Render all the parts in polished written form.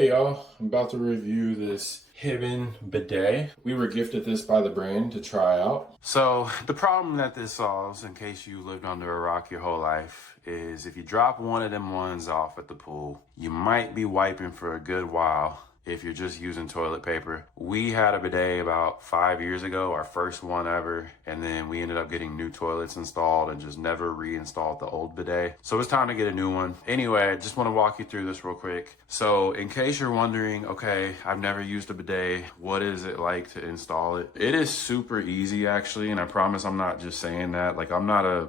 Hey y'all, I'm about to review this Hibbent Bidet. We were gifted this by the brand to try out. So the problem that this solves, in case you lived under a rock your whole life, is if you drop one of them ones off at the pool, you might be wiping for a good while if you're just using toilet paper. We had a bidet about 5 years ago, our first one ever, and then we ended up getting new toilets installed and just never reinstalled the old bidet. So it's time to get a new one. Anyway, I just want to walk you through this real quick. So in case you're wondering, okay, I've never used a bidet, what is it like to install it? It is super easy actually, and I promise I'm not just saying that. Like, I'm not a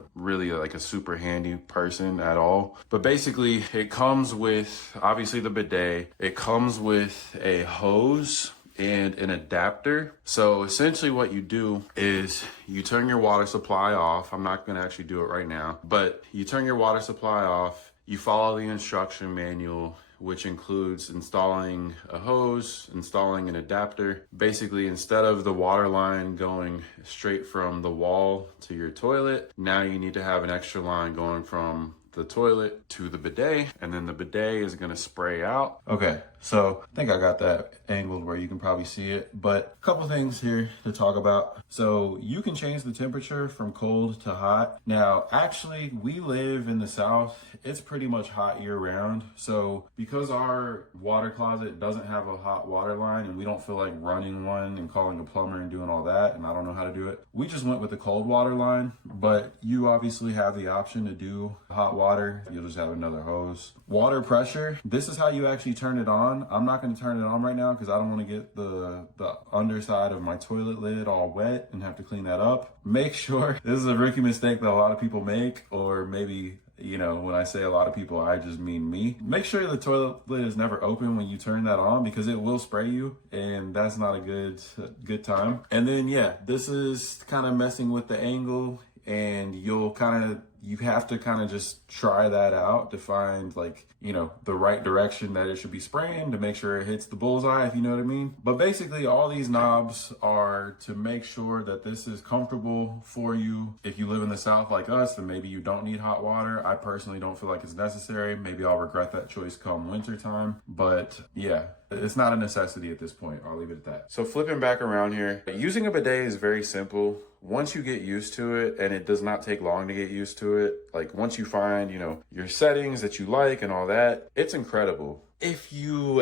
super handy person at all. But basically it comes with, obviously, the bidet. It comes with a hose and an adapter. So essentially what you do is you turn your water supply off. I'm not going to actually do it right now, but you turn your water supply off. You follow the instruction manual, which includes installing a hose, installing an adapter. Basically, instead of the water line going straight from the wall to your toilet, now you need to have an extra line going from the toilet to the bidet, and then the bidet is gonna spray out. Okay, so I think I got that angled where you can probably see it, but a couple things here to talk about. So you can change the temperature from cold to hot. Now, actually, we live in the South. It's pretty much hot year round. So because our water closet doesn't have a hot water line and we don't feel like running one and calling a plumber and doing all that, and I don't know how to do it, we just went with the cold water line. But you obviously have the option to do hot water. You'll just have another hose. Water pressure, this is how you actually turn it on. I'm not going to turn it on right now because I don't want to get the underside of my toilet lid all wet and have to clean that up. Make sure, this is a rookie mistake that a lot of people make, or maybe, you know, when I say a lot of people, I just mean me. Make sure the toilet lid is never open when you turn that on, because it will spray you, and that's not a good time. And then, yeah, this is kind of messing with the angle, and you have to kind of just try that out to find, like, you know, the right direction that it should be spraying to make sure it hits the bullseye, if you know what I mean. But basically all these knobs are to make sure that this is comfortable for you. If you live in the South like us, then maybe you don't need hot water. I personally don't feel like it's necessary. Maybe I'll regret that choice come winter time, but yeah, it's not a necessity at this point. I'll leave it at that. So flipping back around here, using a bidet is very simple. Once you get used to it, and it does not take long to get used to it, like once you find, you know, your settings that you like and all that, it's incredible. If you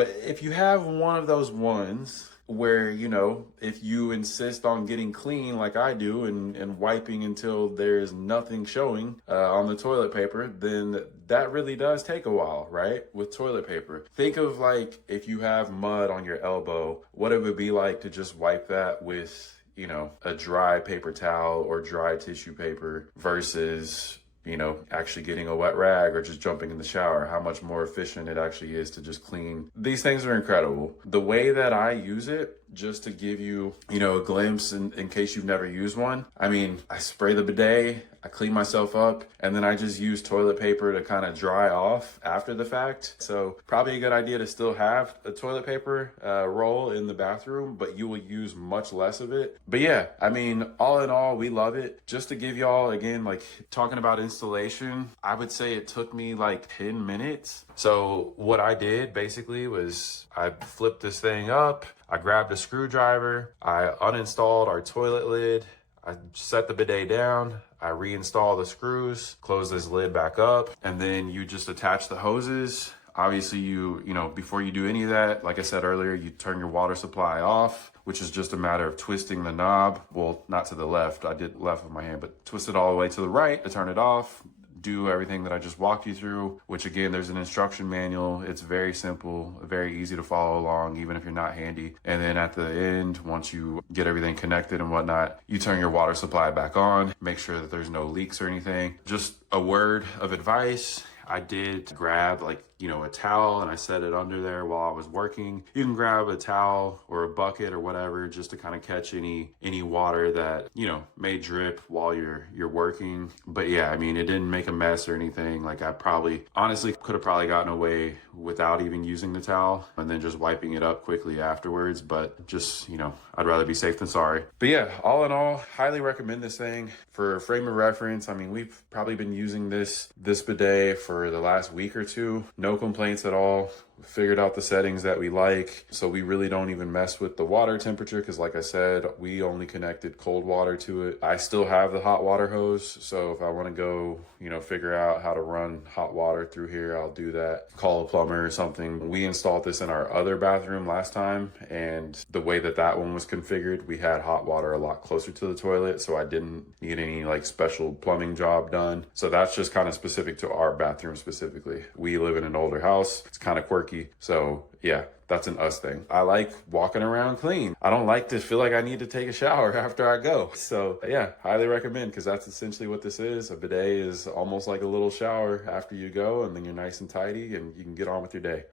have one of those ones where, you know, if you insist on getting clean like I do and wiping until there's nothing showing on the toilet paper, then that really does take a while, right? With toilet paper. Think of, like, if you have mud on your elbow, what it would be like to just wipe that with, you know, a dry paper towel or dry tissue paper versus, you know, actually getting a wet rag or just jumping in the shower. How much more efficient it actually is to just clean. These things are incredible. The way that I use it, just to give you, you know, a glimpse in case you've never used one. I mean, I spray the bidet, I clean myself up, and then I just use toilet paper to kind of dry off after the fact. So probably a good idea to still have a toilet paper roll in the bathroom, but you will use much less of it. But yeah, I mean, all in all, we love it. Just to give y'all, again, like, talking about installation, I would say it took me like 10 minutes. So what I did basically was I flipped this thing up, I grabbed a screwdriver, I uninstalled our toilet lid, I set the bidet down, I reinstall the screws, close this lid back up, and then you just attach the hoses. Obviously, you know, before you do any of that, like I said earlier, you turn your water supply off, which is just a matter of twisting the knob. Well, not to the left, I did left with my hand, but twist it all the way to the right to turn it off. Do everything that I just walked you through, which again, there's an instruction manual. It's very simple, very easy to follow along, even if you're not handy. And then at the end, once you get everything connected and whatnot, you turn your water supply back on, make sure that there's no leaks or anything. Just a word of advice. I did grab, like, you know, a towel, and I set it under there while I was working. You can grab a towel or a bucket or whatever just to kind of catch any water that, you know, may drip while you're working. But yeah, I mean, it didn't make a mess or anything. Like, I probably honestly could have probably gotten away without even using the towel and then just wiping it up quickly afterwards. But just, you know, I'd rather be safe than sorry. But yeah, all in all, highly recommend this thing. For frame of reference, I mean, we've probably been using this bidet for the last week or two. No complaints at all. figured out the settings that we like. So we really don't even mess with the water temperature because like I said, we only connected cold water to it. I still have the hot water hose. So if I want to go, figure out how to run hot water through here, I'll do that. Call a plumber or something. We installed this in our other bathroom last time, and the way that one was configured, we had hot water a lot closer to the toilet. So I didn't need any like special plumbing job done. So that's just kind of specific to our bathroom specifically. We live in an older house. It's kind of quirky. So yeah, that's an us thing. I like walking around clean. I don't like to feel like I need to take a shower after I go. So yeah, highly recommend, because that's essentially what this is. A bidet is almost like a little shower after you go, and then you're nice and tidy and you can get on with your day.